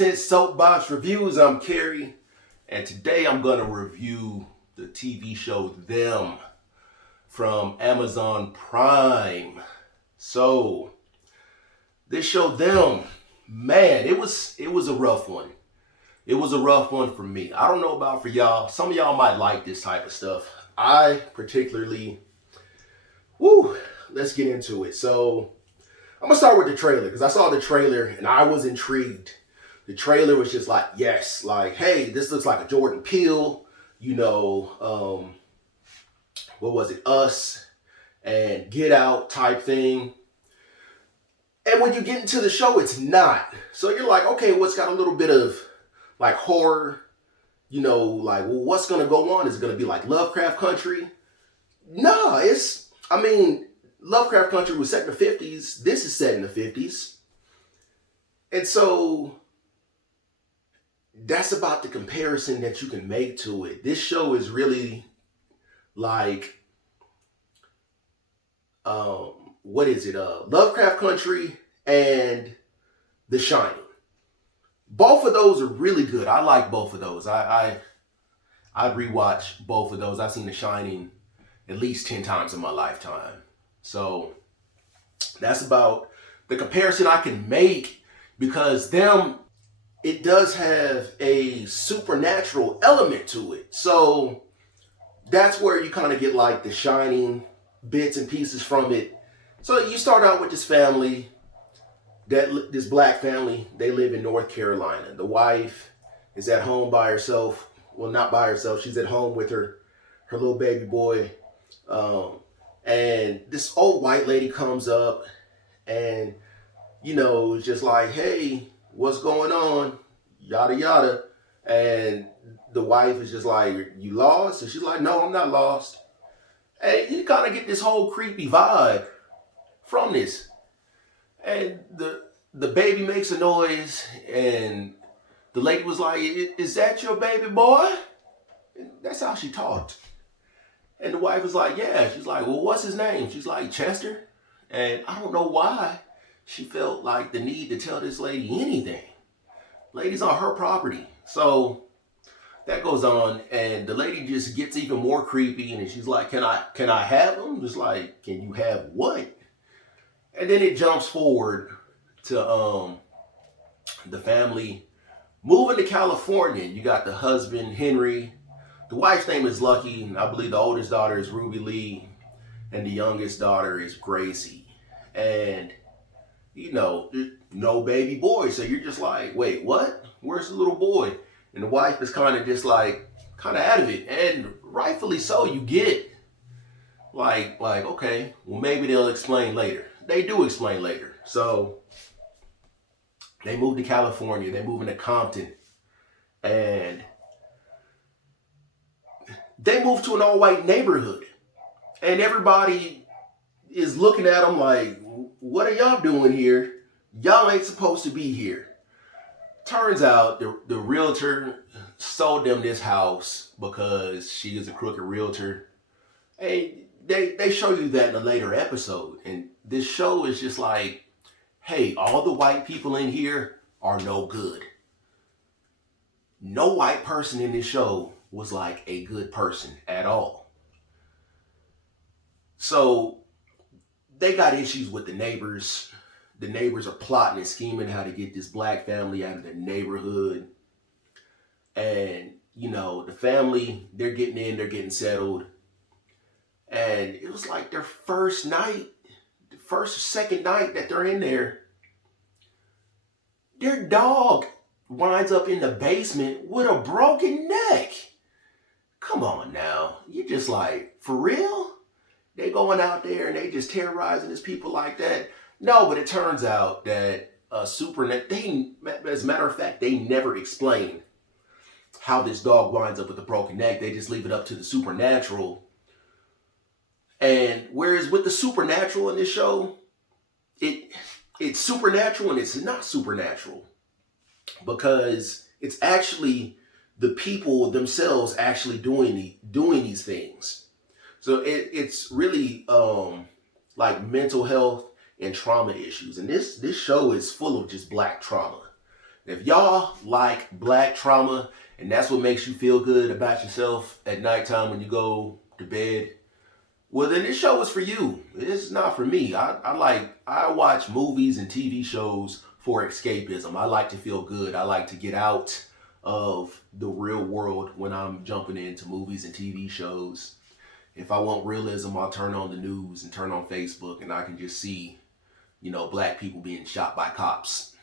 100% Soapbox Reviews. I'm Kerry, and today I'm going to review the TV show Them from Amazon Prime. So, this show Them, man, it was a rough one. It was a rough one for me. I don't know about for y'all. Some of y'all might like this type of stuff. I particularly, let's get into it. So, I'm gonna start with the trailer because I saw the trailer and I was intrigued. The trailer was just like, yes, like, hey, this looks like a Jordan Peele, what was it, Us and Get Out type thing. And when you get into the show, it's not. So you're like, okay, well, it's got a little bit of like horror, like, well, what's gonna go on? Is it gonna be like Lovecraft Country? No, Lovecraft Country was set in the 50s. This is set in the 50s. And so that's about the comparison that you can make to it. This show is really like, Lovecraft Country and The Shining. Both of those are really good. I like both of those. I rewatch both of those. I've seen The Shining at least 10 times in my lifetime. So that's about the comparison I can make, because it does have a supernatural element to it. So that's where you kind of get like The Shining bits and pieces from it. So you start out with this family, this black family. They live in North Carolina. The wife is at home by herself. Well, not by herself. She's at home with her little baby boy. And this old white lady comes up and, is just like, hey, what's going on? Yada, yada. And the wife is just like, you lost? And she's like, no, I'm not lost. And you kind of get this whole creepy vibe from this. And the baby makes a noise, and the lady was like, is that your baby boy? And that's how she talked. And the wife was like, yeah. She's like, well, what's his name? She's like, Chester. And I don't know why she felt like the need to tell this lady anything. Lady's on her property. So that goes on, and the lady just gets even more creepy, and she's like, can I have him? Just like, can you have what? And then it jumps forward to the family moving to California. You got the husband, Henry. The wife's name is Lucky, and I believe the oldest daughter is Ruby Lee, and the youngest daughter is Gracie. And, no baby boy. So you're just like, wait, what? Where's the little boy? And the wife is kind of just like, kind of out of it. And rightfully so. You get like, okay, well, maybe they'll explain later. They do explain later. So they move to California. They move into Compton. And they move to an all-white neighborhood, and everybody is looking at them like, what are y'all doing here? Y'all ain't supposed to be here. Turns out the realtor sold them this house because she is a crooked realtor. And they show you that in a later episode. And this show is just like, hey, all the white people in here are no good. No white person in this show was like a good person at all. So they got issues with the neighbors. The neighbors are plotting and scheming how to get this black family out of the neighborhood. And, the family, they're getting in, they're getting settled. And it was like their first or second night that they're in there, their dog winds up in the basement with a broken neck. Come on now. You're just like, for real? They going out there and they just terrorizing these people like that? No, but it turns out that as a matter of fact, they never explain how this dog winds up with a broken neck. They just leave it up to the supernatural. And whereas with the supernatural in this show, it's supernatural and it's not supernatural, because it's actually the people themselves actually doing these things. So it's really like mental health and trauma issues. And this show is full of just black trauma. If y'all like black trauma and that's what makes you feel good about yourself at nighttime when you go to bed, well then this show is for you. It's not for me. I watch movies and TV shows for escapism. I like to feel good. I like to get out of the real world when I'm jumping into movies and TV shows. If I want realism, I'll turn on the news and turn on Facebook and I can just see, black people being shot by cops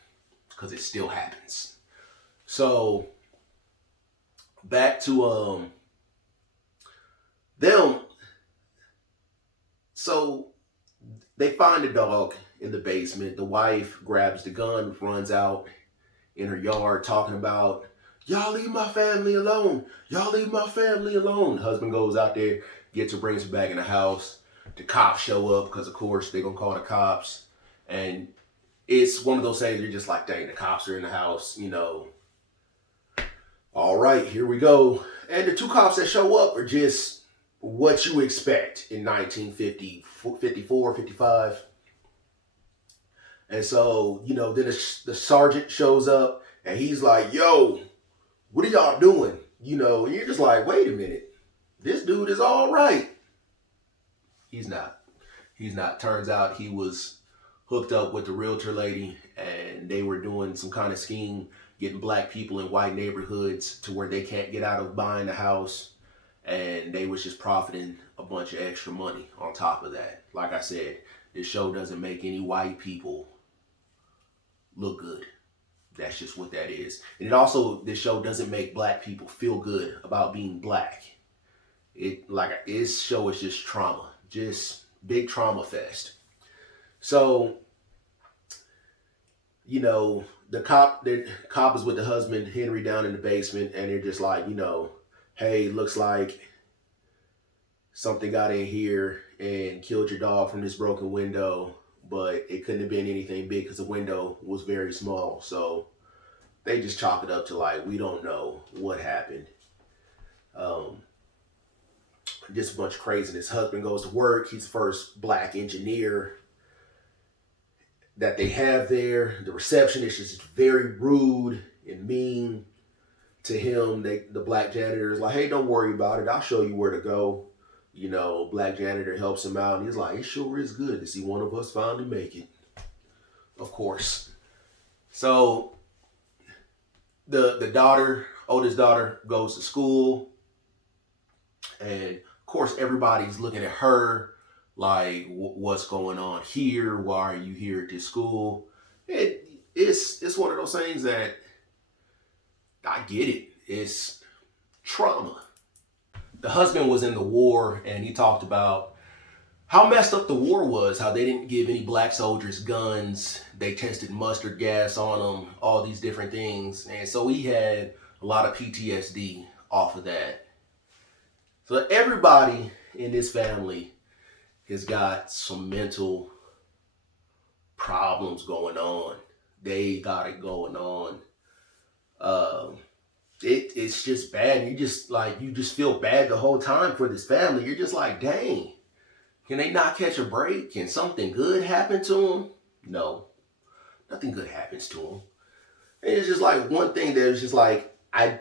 because it still happens. So back to them. So they find the dog in the basement. The wife grabs the gun, runs out in her yard talking about, y'all leave my family alone. Y'all leave my family alone. The husband goes out there, gets her, brings her back in the house. The cops show up because, of course, they're going to call the cops. And it's one of those things you're just like, dang, the cops are in the house, All right, here we go. And the two cops that show up are just what you expect in 1950, 54, 55. And so, then the sergeant shows up and he's like, yo, what are y'all doing? And you're just like, wait a minute. This dude is all right. He's not. Turns out he was hooked up with the realtor lady and they were doing some kind of scheme, getting black people in white neighborhoods to where they can't get out of buying a house. And they was just profiting a bunch of extra money on top of that. Like I said, this show doesn't make any white people look good. That's just what that is. And this show doesn't make black people feel good about being black. This show is just trauma, just big trauma fest. So, the cop is with the husband, Henry, down in the basement, and they're just like, hey, looks like something got in here and killed your dog from this broken window, but it couldn't have been anything big because the window was very small. So they just chalk it up to like, we don't know what happened. Just a bunch of craziness. Husband goes to work. He's the first black engineer that they have there. The receptionist is very rude and mean to him. The black janitor is like, hey, don't worry about it. I'll show you where to go. Black janitor helps him out. And he's like, it sure is good to see one of us finally make it. Of course. So the daughter, oldest daughter, goes to school. And of course, everybody's looking at her like, what's going on here? Why are you here at this school? It's one of those things that I get it. It's trauma. The husband was in the war and he talked about how messed up the war was, how they didn't give any black soldiers guns. They tested mustard gas on them, all these different things. And so he had a lot of PTSD off of that. So everybody in this family has got some mental problems going on. They got it going on. It's just bad. You just feel bad the whole time for this family. You're just like, dang, can they not catch a break? Can something good happen to them? No, nothing good happens to them. And it's just like one thing that is just like, I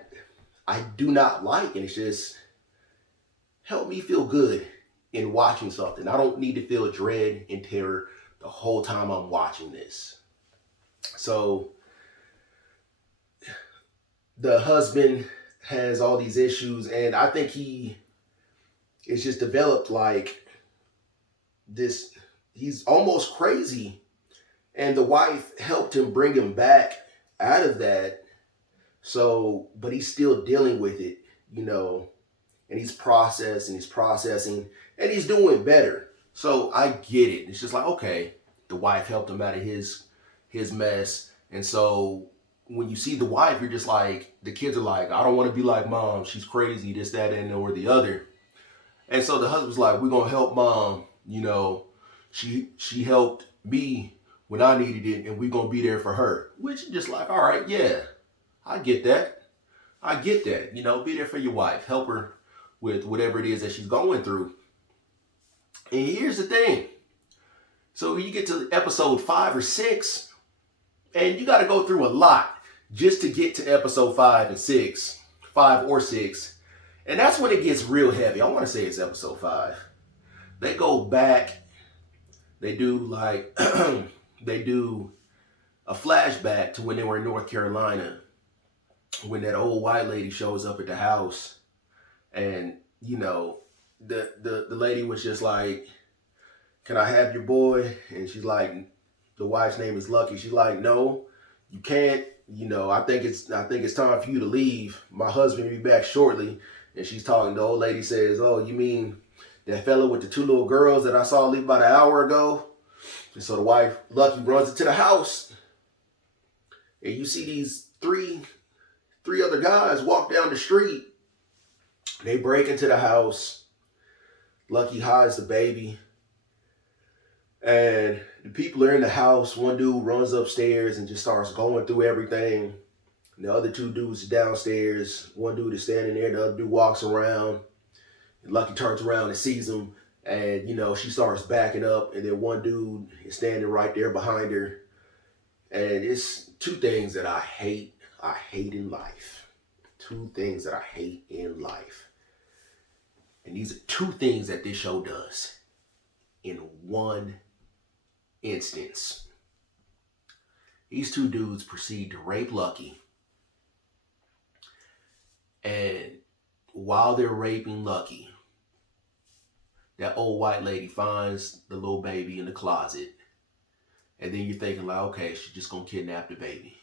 do not like, and it's just help me feel good in watching something. I don't need to feel dread and terror the whole time I'm watching this. So the husband has all these issues, and I think he is just developed like this. He's almost crazy, and the wife helped him bring him back out of that. So, but he's still dealing with it, and he's processing, and he's doing better. So I get it. It's just like, okay, the wife helped him out of his mess. And so when you see the wife, you're just like, the kids are like, I don't want to be like mom. She's crazy, this, that, and or the other. And so the husband's like, we're going to help mom. She helped me when I needed it, and we're going to be there for her. Which is just like, all right, yeah, I get that. Be there for your wife. Help her with whatever it is that she's going through. And here's the thing. So you get to episode 5 or 6, and you got to go through a lot. just to get to episode 5 and 6, 5 or 6. And that's when it gets real heavy. I want to say it's episode 5. They go back, they do like, they do a flashback to when they were in North Carolina, when that old white lady shows up at the house. And, you know, the lady was just like, can I have your boy? And she's like, the wife's name is Lucky. She's like, no, you can't. You know, I think it's time for you to leave. My husband will be back shortly. And she's talking. The old lady says, oh, you mean that fella with the 2 little girls that I saw leave about an hour ago? And so the wife, Lucky, runs into the house. And you see these three other guys walk down the street. They break into the house. Lucky hides the baby. And the people are in the house. One dude runs upstairs and just starts going through everything. And the other 2 dudes are downstairs. One dude is standing there. The other dude walks around. And Lucky turns around and sees him. And, you know, she starts backing up. And then one dude is standing right there behind her. And it's 2 things that I hate. I hate in life. 2 things that I hate in life. And these are 2 things that this show does in one instance. These 2 dudes proceed to rape Lucky. And while they're raping Lucky, that old white lady finds the little baby in the closet. And then you're thinking like, okay, she's just gonna kidnap the baby.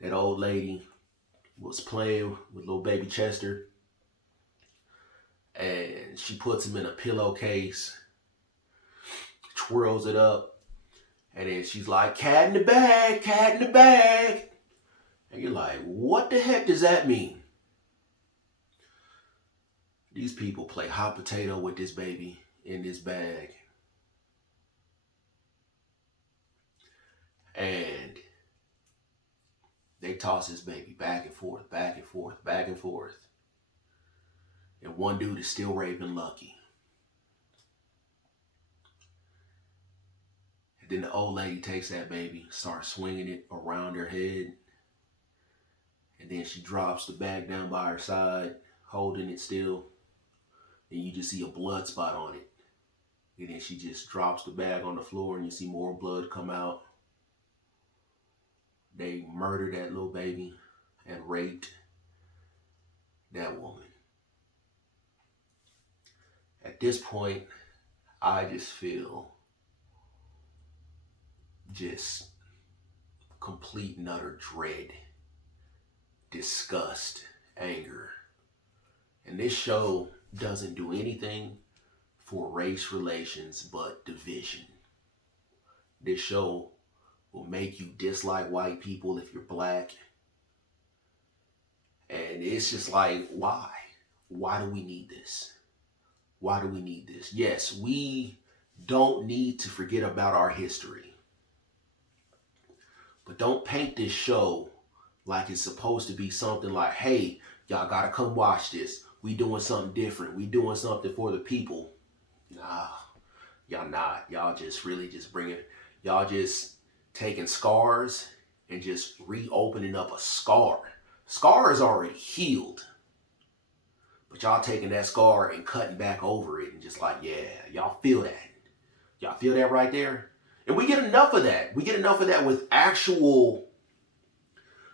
That old lady was playing with little baby Chester. And she puts him in a pillowcase, twirls it up, and then she's like, cat in the bag, cat in the bag. And you're like, what the heck does that mean? These people play hot potato with this baby in this bag. And they toss this baby back and forth, back and forth, back and forth. And one dude is still raping Lucky. And then the old lady takes that baby, starts swinging it around her head. And then she drops the bag down by her side, holding it still. And you just see a blood spot on it. And then she just drops the bag on the floor and you see more blood come out. They murdered that little baby and raped that woman. At this point, I just feel just complete and utter dread, disgust, anger. And this show doesn't do anything for race relations but division. This show will make you dislike white people if you're black. And it's just like, why? Why do we need this? Why do we need this? Yes, we don't need to forget about our history. But don't paint this show like it's supposed to be something like, hey, y'all gotta come watch this. We doing something different. We doing something for the people. Nah, y'all not. Y'all just really just y'all just taking scars and just reopening up a scar. Scar is already healed. But y'all taking that scar and cutting back over it and just like, yeah, y'all feel that. Y'all feel that right there? And we get enough of that. We get enough of that with actual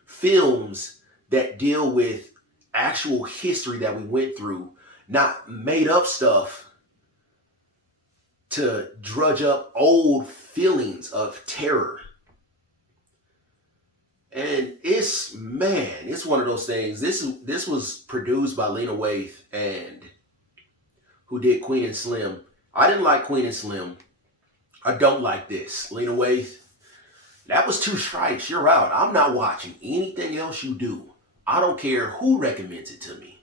films that deal with actual history that we went through, not made up stuff to drudge up old feelings of terror. And it's one of those things. This was produced by Lena Waithe, and who did Queen and Slim. I didn't like Queen and Slim. I don't like this. Lena Waithe, that was 2 strikes. You're out. I'm not watching anything else you do. I don't care who recommends it to me.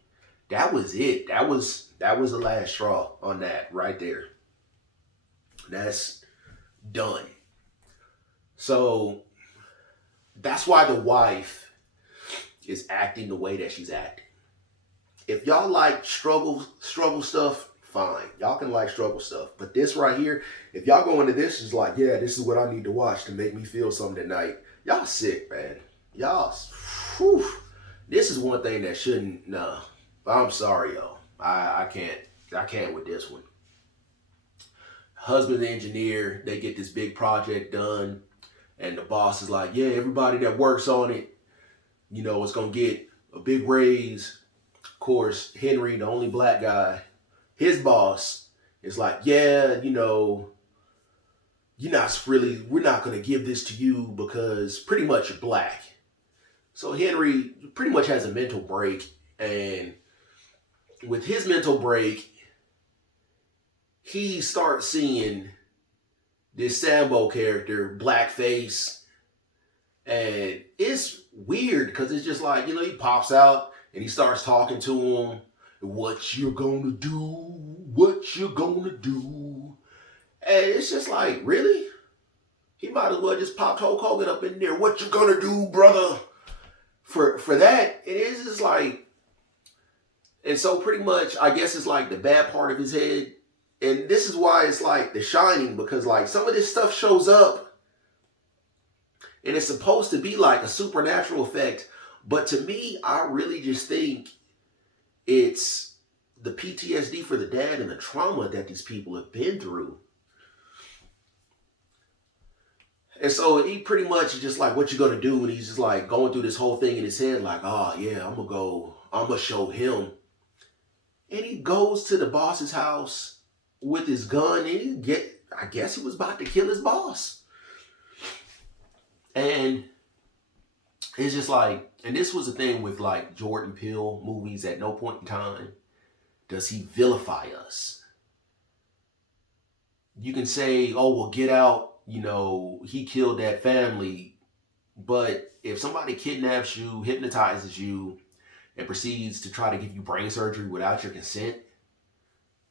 That was it. That was the last straw on that right there. That's done. So that's why the wife is acting the way that she's acting. If y'all like struggle stuff, fine. Y'all can like struggle stuff. But this right here, if y'all go into this, is like, yeah, this is what I need to watch to make me feel something tonight. Y'all sick, man. Y'all, whew, this is one thing that shouldn't, nah. I'm sorry, y'all. I can't with this one. Husband engineer, they get this big project done, and the boss is like, yeah, everybody that works on it, you know, is gonna get a big raise. Of course, Henry, the only black guy, his boss is like, yeah, you know, we're not gonna give this to you because pretty much you're black. So Henry pretty much has a mental break, and with his mental break, he starts seeing this Sambo character, blackface, and it's weird because it's just like, you know, he pops out and he starts talking to him. What you gonna do? What you gonna do? And it's just like, really? He might as well just popped Hulk Hogan up in there. What you gonna do, brother? For that, it is just like, and so pretty much, I guess it's like the bad part of his head. And this is why it's like The Shining, because like some of this stuff shows up and it's supposed to be like a supernatural effect. But to me, I really just think it's the PTSD for the dad and the trauma that these people have been through. And so he pretty much is just like, what you gonna do? And he's just like going through this whole thing in his head, like, oh yeah, I'm gonna show him. And he goes to the boss's house with his gun, and I guess he was about to kill his boss. And it's just like, and this was the thing with like Jordan Peele movies, at no point in time does he vilify us. You can say, oh, well, Get Out, you know, he killed that family. But if somebody kidnaps you, hypnotizes you, and proceeds to try to give you brain surgery without your consent,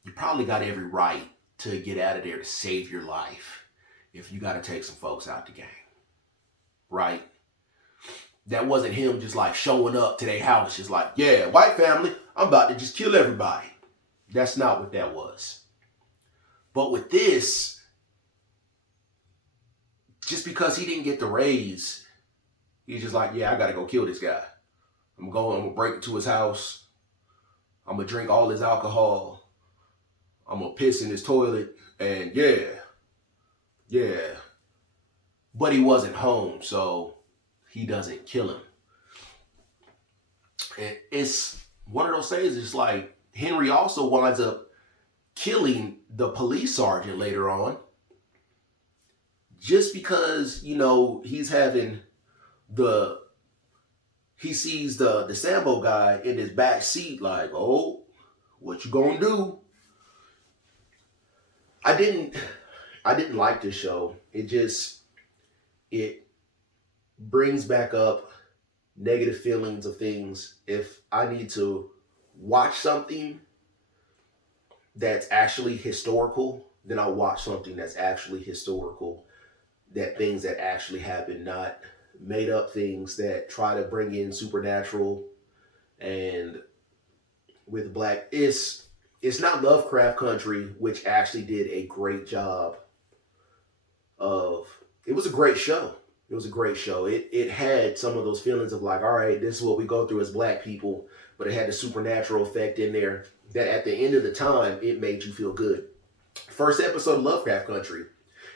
you probably got every right to get out of there to save your life if you got to take some folks out the game. Right? That wasn't him just like showing up to their house, just like, yeah, white family, I'm about to just kill everybody. That's not what that was. But with this, just because he didn't get the raise, he's just like, yeah, I got to go kill this guy. I'm going to break into his house. I'm going to drink all his alcohol. I'm going to piss in his toilet. And yeah. But he wasn't home, so he doesn't kill him. And it's one of those things, it's like Henry also winds up killing the police sergeant later on. Just because, you know, he sees the Sambo guy in his back seat like, oh, what you gonna do? I didn't like this show. It brings back up negative feelings of things. If I need to watch something that's actually historical, then I'll watch something that's actually historical, that things that actually happen, not made up things that try to bring in supernatural. And with black, it's not Lovecraft Country, which actually did a great job of, it was a great show. It was a great show. It had some of those feelings of like, all right, this is what we go through as black people, but it had the supernatural effect in there that at the end of the time, it made you feel good. First episode of Lovecraft Country,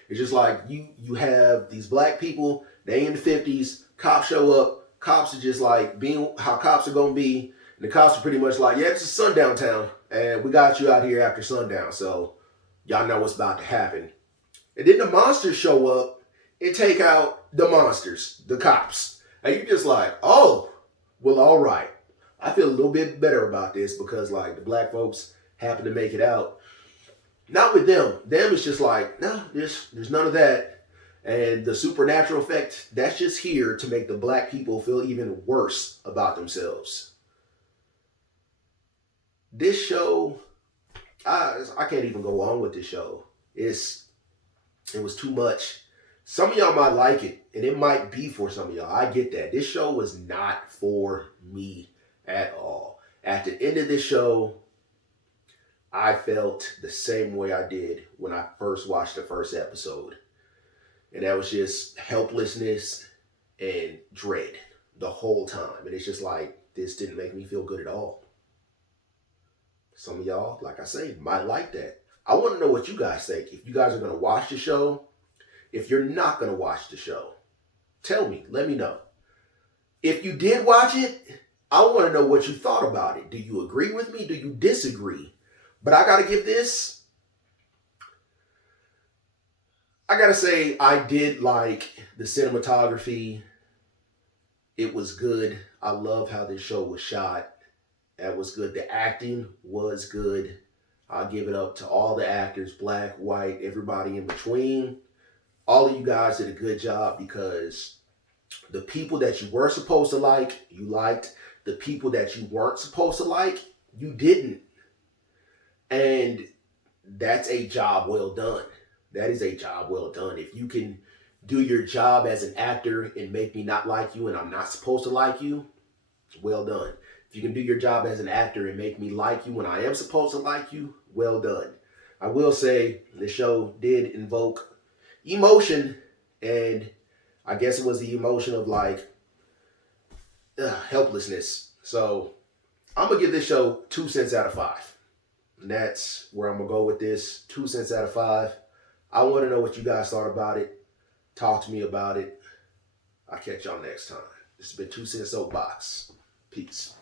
it's just like you have these black people, they in the 50s, cops show up, cops are just like being how cops are gonna be, and the cops are pretty much like, yeah, it's a sundown town, and we got you out here after sundown, so y'all know what's about to happen. And then the monsters show up and take out the monsters, the cops. And you're just like, oh, well, all right. I feel a little bit better about this because like the black folks happen to make it out. Not with them. Them it's just like, no, there's none of that. And the supernatural effect, that's just here to make the black people feel even worse about themselves. This show, I can't even go on with this show. It was too much. Some of y'all might like it, and it might be for some of y'all. I get that. This show was not for me at all. At the end of this show, I felt the same way I did when I first watched the first episode. And that was just helplessness and dread the whole time. And it's just like, this didn't make me feel good at all. Some of y'all, like I say, might like that. I want to know what you guys think. If you guys are going to watch the show, if you're not going to watch the show, tell me, let me know. If you did watch it, I want to know what you thought about it. Do you agree with me? Do you disagree? But I got to give this, I got to say, I did like the cinematography. It was good. I love how this show was shot. That was good. The acting was good. I'll give it up to all the actors, black, white, everybody in between. All of you guys did a good job because the people that you were supposed to like, you liked. The people that you weren't supposed to like, you didn't. And that's a job well done. That is a job well done. If you can do your job as an actor and make me not like you and I'm not supposed to like you, well done. If you can do your job as an actor and make me like you when I am supposed to like you, well done. I will say the show did invoke emotion, and I guess it was the emotion of like helplessness. So I'm gonna give this show 2 cents out of 5. And that's where I'm gonna go with this. 2 cents out of 5. I want to know what you guys thought about it. Talk to me about it. I'll catch y'all next time. This has been 2 Cents Soapbox. Peace.